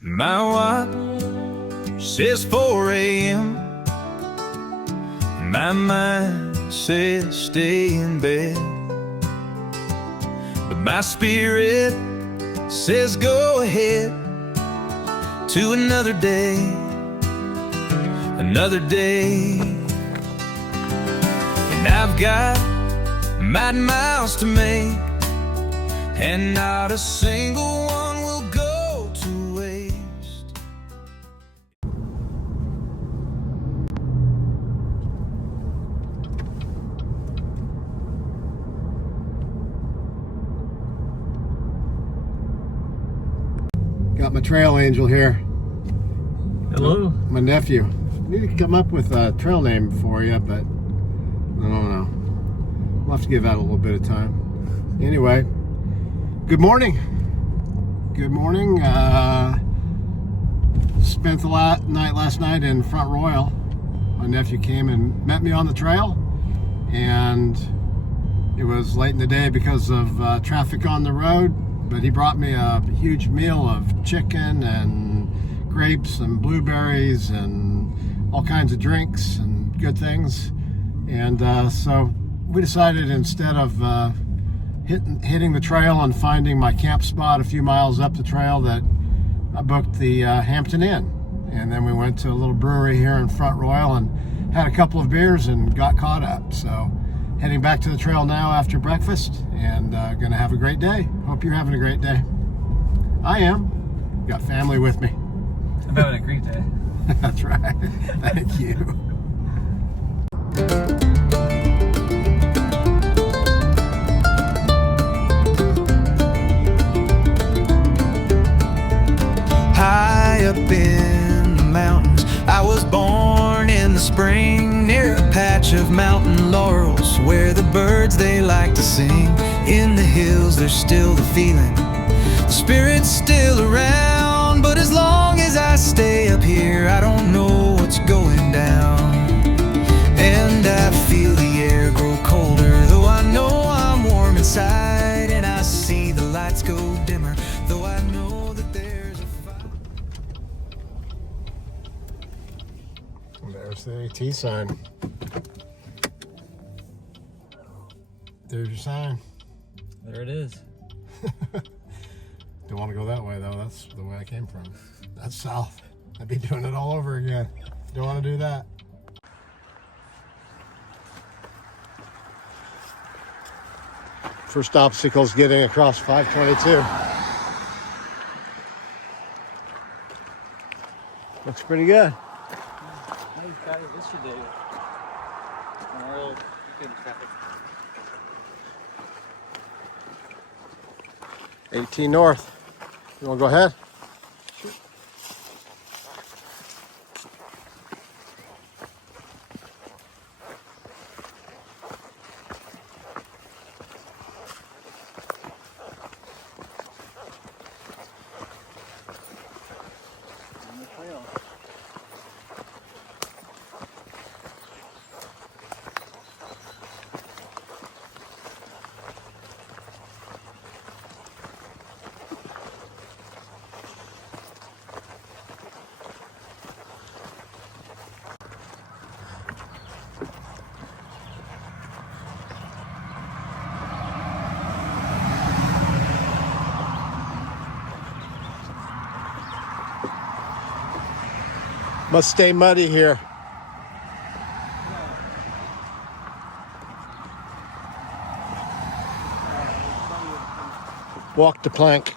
My watch says 4 a.m. My mind says stay in bed, but my spirit says go ahead to another day, another day. And I've got mighty miles to make, and not a single one will go to waste. Got my trail angel here. Hello. My nephew. I need to come up with a trail name for you, but I don't know. We'll have to give that a little bit of time. Anyway, good morning. Good morning. Spent the night last night in Front Royal. My nephew came and met me on the trail, and it was late in the day because of traffic on the road, but he brought me a huge meal of chicken and grapes and blueberries and all kinds of drinks and good things. And so we decided, instead of hitting the trail and finding my camp spot a few miles up the trail, that I booked the Hampton Inn. And then we went to a little brewery here in Front Royal and had a couple of beers and got caught up. So heading back to the trail now after breakfast, and gonna have a great day. Hope you're having a great day. I am. Got family with me. I'm having a great day. That's right. Thank you. High up in the mountains, I was born in the spring, near a patch of mountain laurels where the birds, they like to sing. In the hills there's still the feeling, the spirit's still around, but as long as I stay up here, I don't know what's going down. And I feel the air grow colder, though I know I'm warm inside, and I see the lights go dimmer, though I know that there's a fire. There's the AT sign. There's your sign. There it is. Don't want to go that way though. That's the way I came from. That's south. I'd be doing it all over again. Don't want to do that. First obstacle is getting across 522. Looks pretty good. Nice guy yesterday. Tomorrow, good traffic. 18 north. You want to go ahead? Sure. On the trail. Must stay muddy here. Walk the plank.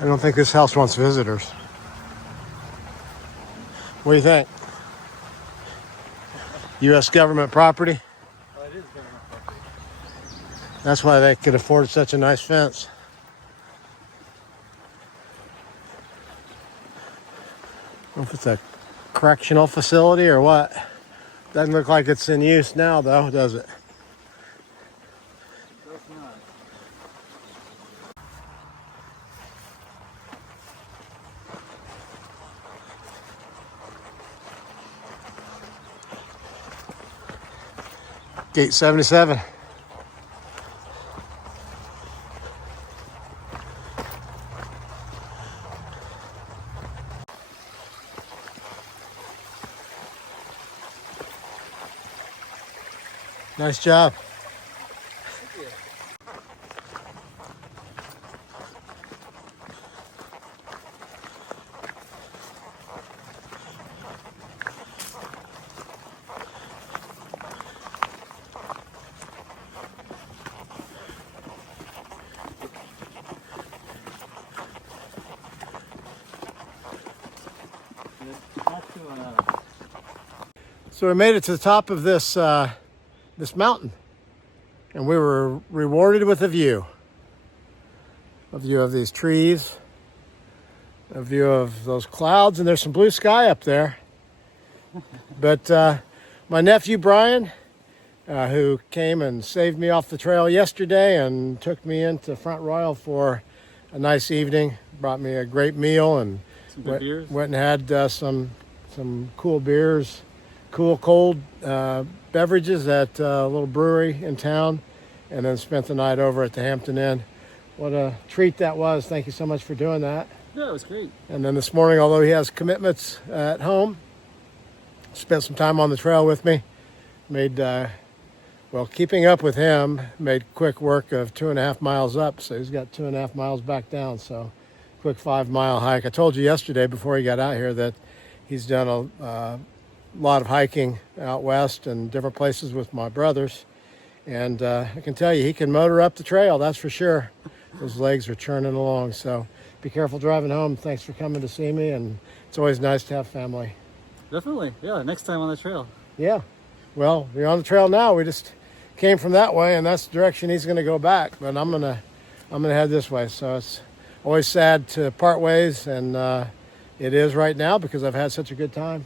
I don't think this house wants visitors. What do you think? U.S. government property? Well, it is government property. That's why they could afford such a nice fence. I don't know if it's a correctional facility or what. Doesn't look like it's in use now, though, does it? Does not. Gate 77. Nice job. Not too, So we made it to the top of this this mountain, and we were rewarded with a view of these trees, a view of those clouds, and there's some blue sky up there. But my nephew Brian, who came and saved me off the trail yesterday and took me into Front Royal for a nice evening, brought me a great meal, and some good beers. went and had some cool beers, cool cold beverages at a little brewery in town, and then spent the night over at the Hampton Inn. What a treat that was. Thank you so much for doing that. Yeah, it was great. And then this morning, although he has commitments at home, spent some time on the trail with me. Made, well, keeping up with him, made quick work of 2.5 miles up. So he's got 2.5 miles back down. So quick 5-mile hike. I told you yesterday before he got out here that he's done a lot of hiking out west and different places with my brothers. And I can tell you, he can motor up the trail, that's for sure. His legs are churning along. So be careful driving home. Thanks for coming to see me. And it's always nice to have family. Definitely. Yeah, next time on the trail. Yeah. Well, we're on the trail now. We just came from that way, and that's the direction he's going to go back. But I'm gonna head this way. So it's always sad to part ways, and it is right now because I've had such a good time.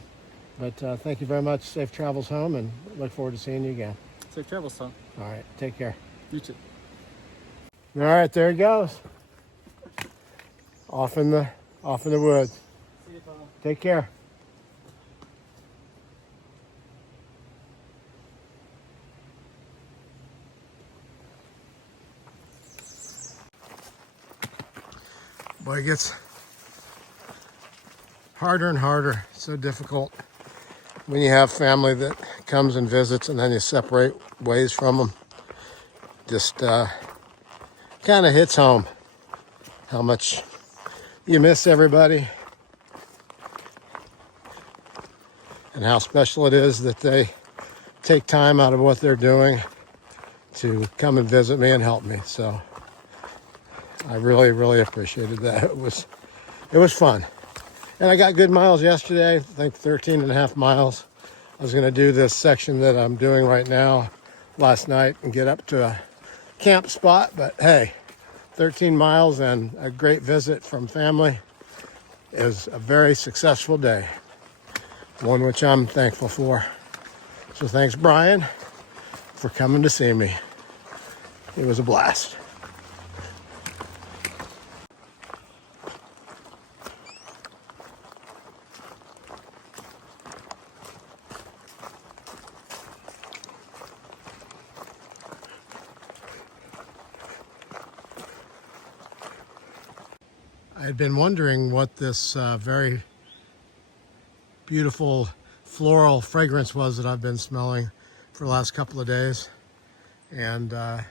But thank you very much. Safe travels home, and look forward to seeing you again. Safe travels, Tom. All right. Take care. You too. All right. There he goes. Off in the woods. See you, Tom. Take care. Boy, it gets harder and harder. So difficult when you have family that comes and visits and then you separate ways from them. Just kind of hits home how much you miss everybody and how special it is that they take time out of what they're doing to come and visit me and help me. So I really, really appreciated that. It was fun. And I got good miles yesterday, I think 13.5 miles. I was going to do this section that I'm doing right now last night and get up to a camp spot. But hey, 13 miles and a great visit from family is a very successful day. One which I'm thankful for. So thanks, Brian, for coming to see me. It was a blast. I had been wondering what this very beautiful floral fragrance was that I've been smelling for the last couple of days. And I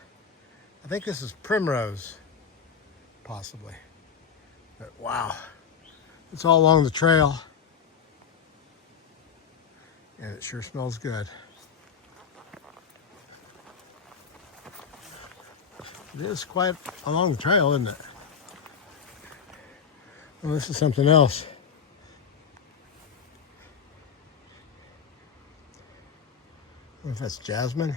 think this is primrose, possibly. But wow, it's all along the trail. And it sure smells good. It is quite along the trail, isn't it? Well, this is something else. I wonder if that's jasmine.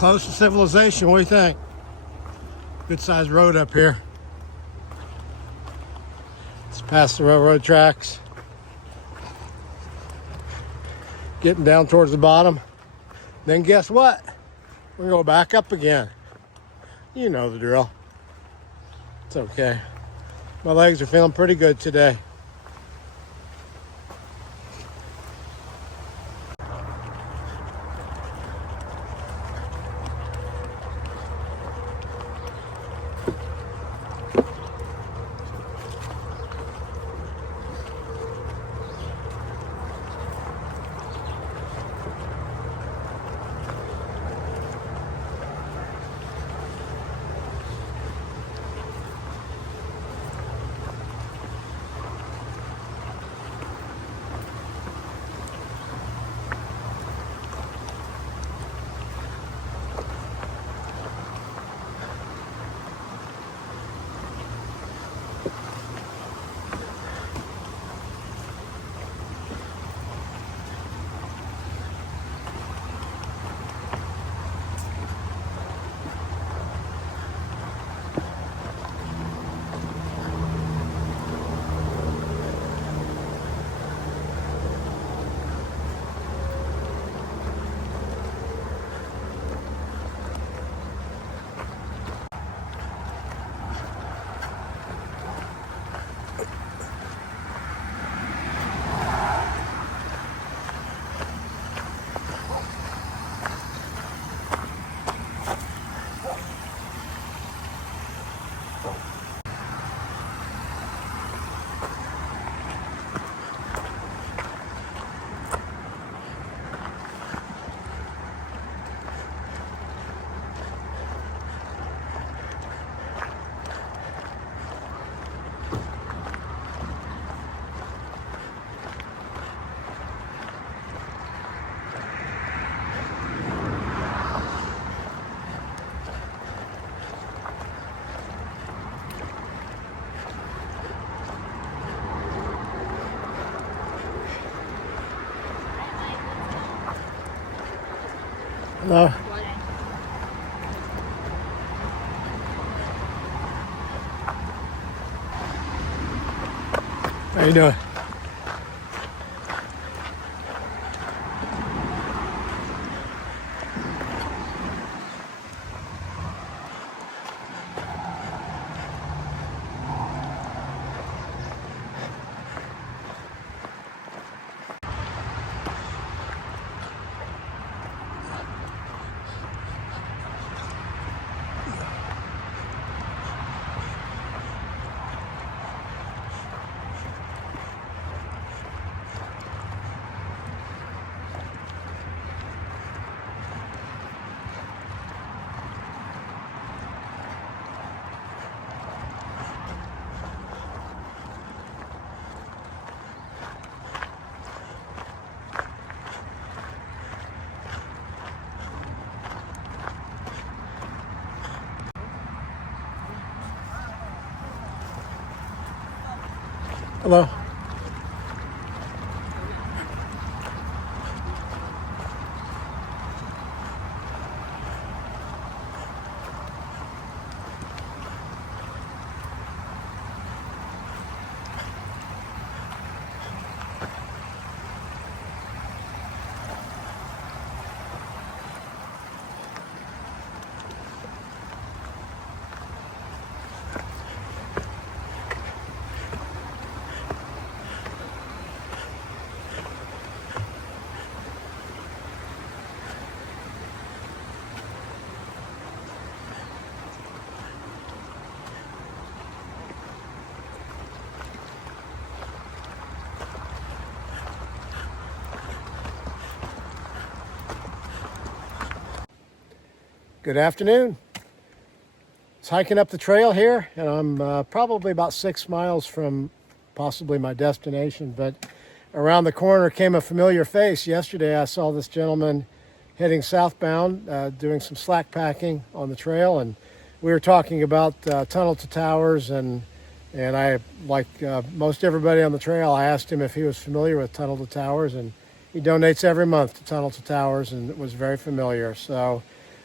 close to civilization. What do you think? Good sized road up here. It's past the railroad tracks. Getting down towards the bottom. Then guess what? We're gonna go back up again. You know the drill. It's okay. My legs are feeling pretty good today. Hello. How you doing? Hello. Good afternoon. It's hiking up the trail here, and I'm probably about 6 miles from possibly my destination, but around the corner came a familiar face. Yesterday I saw this gentleman heading southbound, doing some slack packing on the trail, and we were talking about Tunnel to Towers, and I, like most everybody on the trail, I asked him if he was familiar with Tunnel to Towers, and he donates every month to Tunnel to Towers, and it was very familiar. So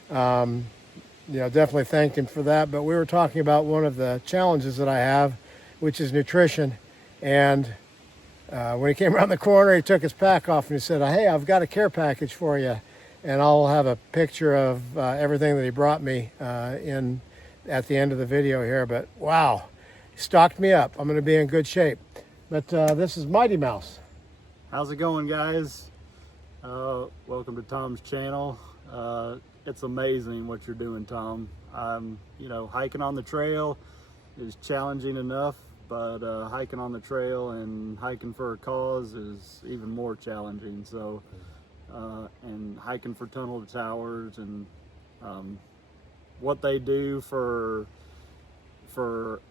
Definitely thanked him for that. But we were talking about one of the challenges that I have, which is nutrition. And when he came around the corner, he took his pack off and he said, "Hey, I've got a care package for you." And I'll have a picture of everything that he brought me at the end of the video here. But wow, he stocked me up. I'm going to be in good shape. But this is Mighty Mouse. How's it going, guys? Welcome to Tom's channel. It's amazing what you're doing, Tom. Hiking on the trail is challenging enough, but hiking on the trail and hiking for a cause is even more challenging. So, and hiking for Tunnel to Towers and what they do for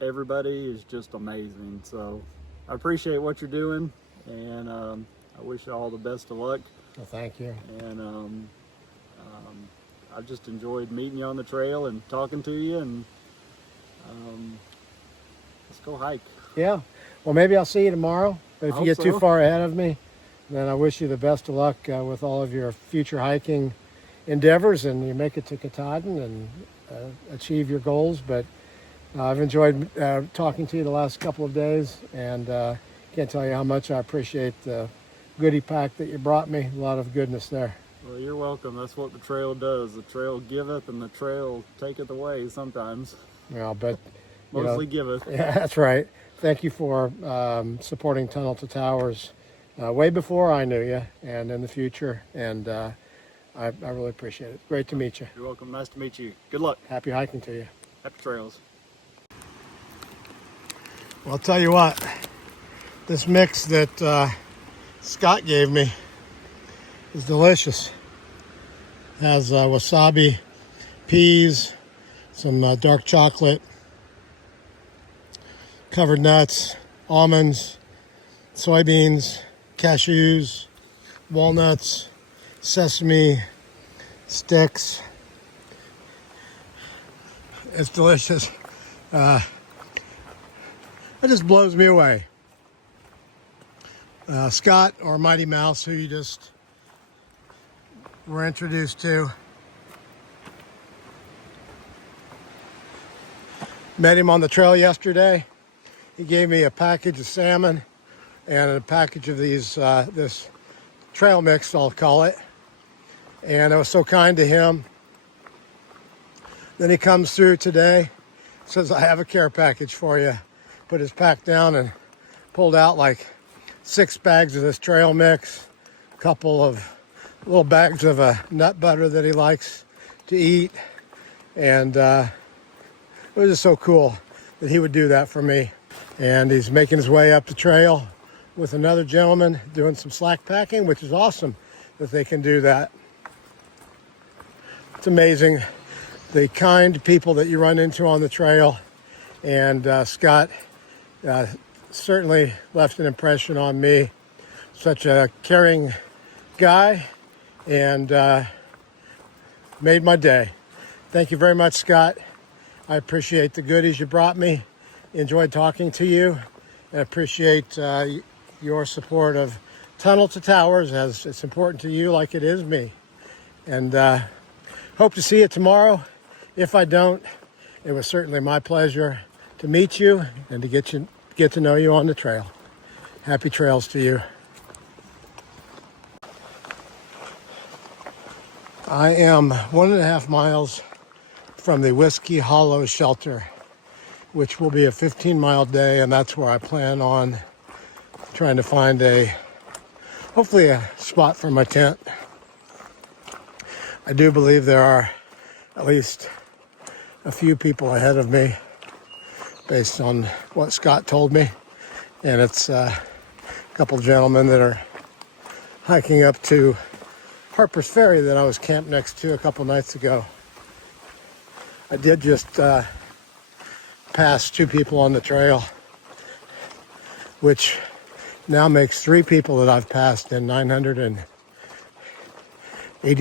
everybody is just amazing. So I appreciate what you're doing, and I wish you all the best of luck. Well, thank you. And I've just enjoyed meeting you on the trail and talking to you, and let's go hike. Yeah. Well, maybe I'll see you tomorrow. But if you get too far ahead of me, then I wish you the best of luck with all of your future hiking endeavors, and you make it to Katahdin and achieve your goals. But I've enjoyed talking to you the last couple of days, and can't tell you how much I appreciate the goodie pack that you brought me. A lot of goodness there. Well, you're welcome. That's what the trail does. The trail giveth and the trail taketh away sometimes. Well, but mostly giveth. Yeah, that's right. Thank you for supporting Tunnel to Towers way before I knew you and in the future. And I really appreciate it. Great to meet you. You're welcome. Nice to meet you. Good luck. Happy hiking to you. Happy trails. Well, I'll tell you what. This mix that Scott gave me is delicious. It has wasabi, peas, some dark chocolate, covered nuts, almonds, soybeans, cashews, walnuts, sesame sticks. It's delicious. It just blows me away. Scott, or Mighty Mouse, who you just were introduced to, met him on the trail yesterday. He gave me a package of salmon and a package of these this trail mix, I'll call it, and I was so kind to him. Then he comes through today, says, "I have a care package for you." Put his pack down and pulled out like 6 bags of this trail mix, a couple of little bags of nut butter that he likes to eat, and it was just so cool that he would do that for me. And he's making his way up the trail with another gentleman doing some slack packing, which is awesome that they can do that. It's amazing the kind people that you run into on the trail, and Scott certainly left an impression on me. Such a caring guy, and made my day. Thank you very much, Scott. I appreciate the goodies you brought me. Enjoyed talking to you, and appreciate your support of Tunnel to Towers, as it's important to you like it is me. And hope to see you tomorrow. If I don't, it was certainly my pleasure to meet you and to get to know you on the trail. Happy trails to you. I am 1.5 miles from the Whiskey Hollow shelter, which will be a 15-mile day, and that's where I plan on trying to find hopefully a spot for my tent. I do believe there are at least a few people ahead of me based on what Scott told me, and it's a couple gentlemen that are hiking up to Harper's Ferry that I was camped next to a couple nights ago. I did just pass 2 people on the trail, which now makes 3 people that I've passed in 980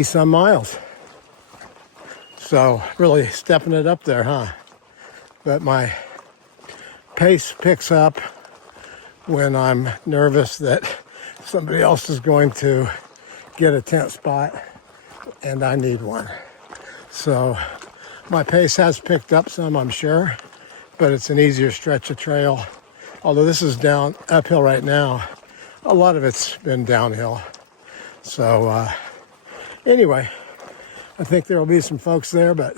some miles. So really stepping it up there, huh? But my pace picks up when I'm nervous that somebody else is going to get a tent spot and I need one. So my pace has picked up some, I'm sure, but it's an easier stretch of trail. Although this is down uphill right now, a lot of it's been downhill. So anyway, I think there will be some folks there, but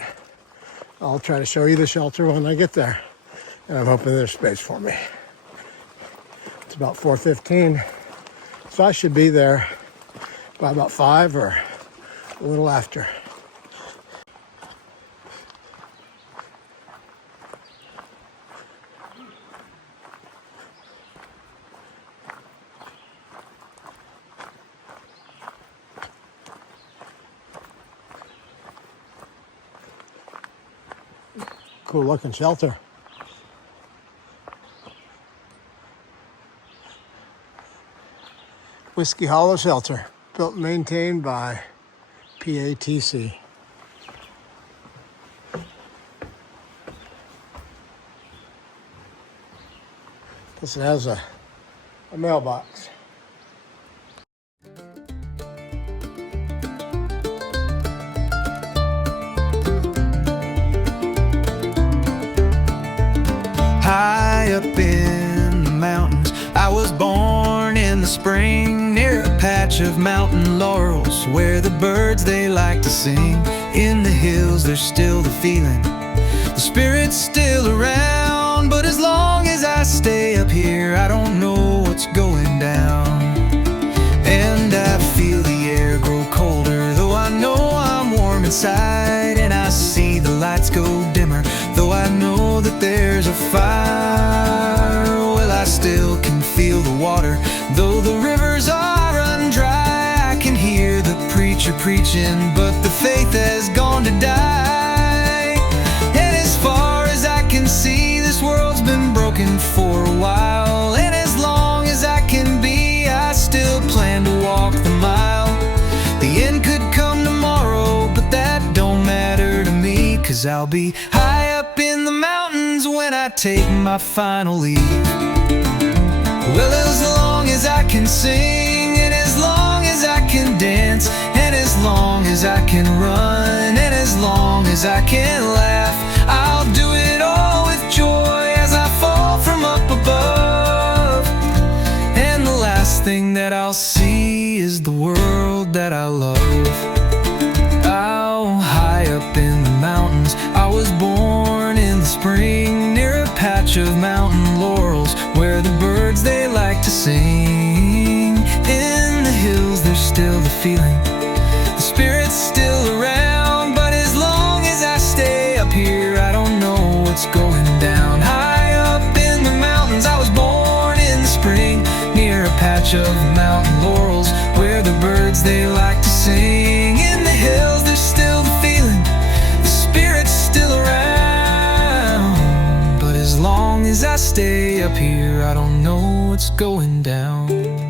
I'll try to show you the shelter when I get there. And I'm hoping there's space for me. It's about 4:15, so I should be there by about 5 or a little after. Cool looking shelter. Whiskey Hollow Shelter, built and maintained by PATC. This has a mailbox. High up in the mountains, I was born in the spring, near a patch of mountain laurels where the birds they like to sing. In the hills there's still the feeling, the spirit's still around. But as long as I stay up here, I don't know what's going down. And I feel the air grow colder, though I know I'm warm inside. And I see the lights go dimmer, though I know that there's a fire. Well, I still can feel the water, though the rivers are run dry. I can hear the preacher preaching, but the faith has gone to die. And as far as I can see, this world's been broken for a while. And as long as I can be, I still plan to walk the mile. The end could come tomorrow, but that don't matter to me, 'cause I'll be high up in the mountains when I take my final leave. Well, as long as I can sing, and as long as I can dance, and as long as I can run, and as long as I can laugh, I'll do it all with joy as I fall from up above. And the last thing that I'll see is the world that I love. Oh, high up in the mountains, I was born in the spring, near a patch of mountain laurels where the birds they like to sing. In the hills there's still the feeling, the spirit's still around. But as long as I stay up here, I don't know what's going down. High up in the mountains, I was born in the spring, near a patch of mountain laurels where the birds they like to sing. In the hills there's still the feeling, the spirit's still around. But as long as I stay up here, I don't know what's going down.